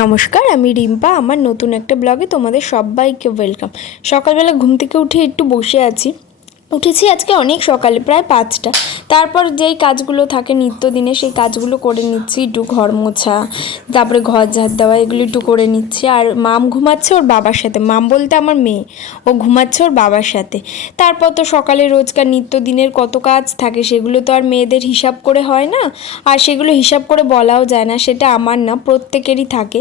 নমস্কার, আমি রিম্পা। আমার নতুন একটা ব্লগে তোমাদের সবাইকে ওয়েলকাম। সকালবেলা ঘুম থেকে উঠে একটু বসে আছি। উঠেছি আজকে অনেক সকালে, প্রায় 5টা। তারপর যেই কাজগুলো থাকে নিত্যদিনে সেই কাজগুলো করে নিচ্ছি, একটু ঘর মোছা, তারপরে ঘর ঝাড় দেওয়া, এগুলো একটু করে নিচ্ছি। আর মাম ঘুমাচ্ছে ওর বাবার সাথে, মাম বলতে আমার মেয়ে, ও ঘুমাচ্ছে ওর বাবার সাথে। তারপর তো সকালে রোজকার নিত্যদিনের কত কাজ থাকে, সেগুলো তো আর মেয়েদের হিসাব করে হয় না, আর সেগুলো হিসাব করে বলাও যায় না, সেটা আমার না, প্রত্যেকেরই থাকে।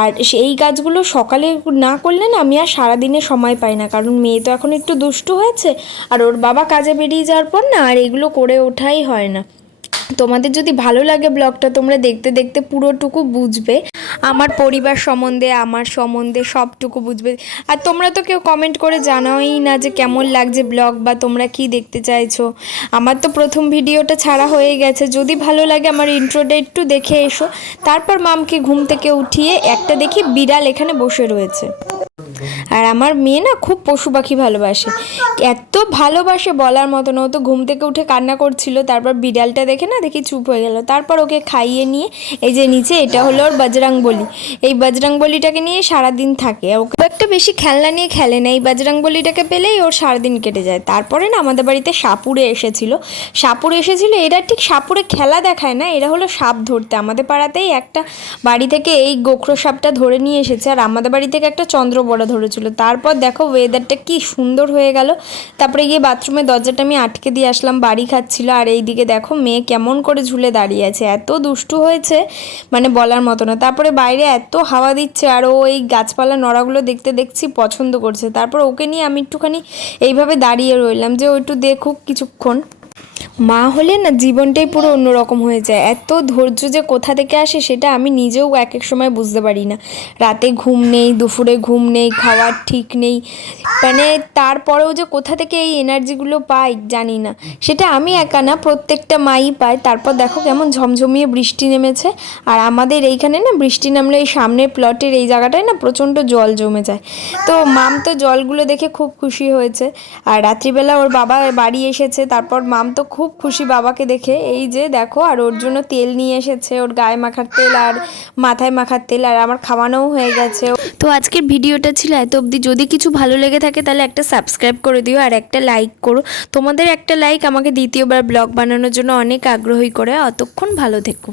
আর এই কাজগুলো সকালে না করলে না আমি আর সারাদিনে সময় পাই না, কারণ মেয়ে তো এখন একটু দুষ্টু হয়েছে, আর ওর বাবা কাজে বেরিয়ে যাওয়ার পর না আর এগুলো করে ওঠাই হয় না। তোমাদের যদি ভালো লাগে ব্লগটা, তোমরা দেখতে দেখতে পুরোটুকু বুঝবে, আমার পরিবার সম্বন্ধে, আমার সম্বন্ধে সবটুকু বুঝবে। আর তোমরা তো কেউ কমেন্ট করে জানাওই না যে কেমন লাগছে ব্লগ, বা তোমরা কি দেখতে চাইছো। আমার তো প্রথম ভিডিওটা ছাড়া হয়ে গেছে, যদি ভালো লাগে আমার ইন্ট্রোটা একটু দেখে এসো। তারপর মামকে ঘুম থেকে উঠিয়ে একটা দেখি বিড়াল এখানে বসে রয়েছে। আর আমার মেয়ে না খুব পশু পাখি ভালোবাসে, এত ভালোবাসে বলার মতো না। ও তো ঘুম থেকে উঠে কান্না করছিল, তারপর বিড়ালটা দেখে না দেখি চুপ হয়ে গেল। তারপর ওকে খাইয়ে নিয়ে এই যে নিচে, এটা হলো ওর বজরংবলী। এই বজরংবলীটাকে নিয়ে সারাদিন থাকে। ওকে একটা বেশি খেলনা নিয়ে খেলে না, এই বজরংবলীটাকে পেলেই ওর সারাদিন কেটে যায়। তারপরে না আমাদের বাড়িতে সাপুড়ে এসেছিল। এরা ঠিক সাপুড়ে খেলা দেখায় না, এরা হলো সাপ ধরতে। আমাদের পাড়াতেই একটা বাড়ি থেকে এই গোখরো সাপটা ধরে নিয়ে এসেছে, আর আমাদের বাড়ি থেকে একটা চন্দ্রবড়া ধরেছিল। তারপর দেখো ওয়েদারটা কি সুন্দর হয়ে গেল। তারপরে গিয়ে বাথরুমের দরজাটা আমি আটকে দিয়ে আসলাম, বাড়ি খাচ্ছিল। আর এই দিকে দেখো মেয়ে কেমন করে ঝুলে দাঁড়িয়ে আছে, এত দুষ্টু হয়েছে মানে বলার মতো না। তারপরে বাইরে এত হাওয়া দিচ্ছে, আর ও এই গাছপালা নড়াগুলো দেখতে দেখছি পছন্দ করছে। তারপর ওকে নিয়ে আমি একটুখানি এইভাবে দাঁড়িয়ে রইলাম যে ও একটু দেখুক কিছুক্ষণ। মা হলে না জীবনটাই পুরো অন্যরকম হয়ে যায়। এত ধৈর্য যে কোথা থেকে আসে সেটা আমি নিজেও এক এক সময় বুঝতে পারি না। রাতে ঘুম নেই, দুপুরে ঘুম নেই, খাওয়ার ঠিক নেই, মানে তারপরেও যে কোথা থেকে এই এনার্জিগুলো পাই জানি না। সেটা আমি একা না, প্রত্যেকটা মাই পায়। তারপর দেখো কেমন ঝমঝমিয়ে বৃষ্টি নেমেছে। আর আমাদের এইখানে না বৃষ্টি নামলে এই সামনের প্লটের এই জায়গাটায় না প্রচণ্ড জল জমে যায়। তো মাম তো জলগুলো দেখে খুব খুশি হয়েছে। আর রাত্রিবেলা ওর বাবা বাড়ি এসেছে, তারপর মাম তো খুব খুশি বাবাকে দেখে। এই যে দেখো, আর ওর জন্য তেল নিয়ে এসেছে, ওর গায়ে মাখার তেল আর মাথায় মাখার তেল, আর আমার খাওয়ানোও হয়ে গেছে। তো আজকের ভিডিওটা ছিল এত অবধি। যদি কিছু ভালো লেগে থাকে তাহলে একটা সাবস্ক্রাইব করে দিও, আর একটা লাইক করো। তোমাদের একটা লাইক আমাকে দ্বিতীয়বার ব্লগ বানানোর জন্য অনেক আগ্রহী করে। অতক্ষণ ভালো থেকো।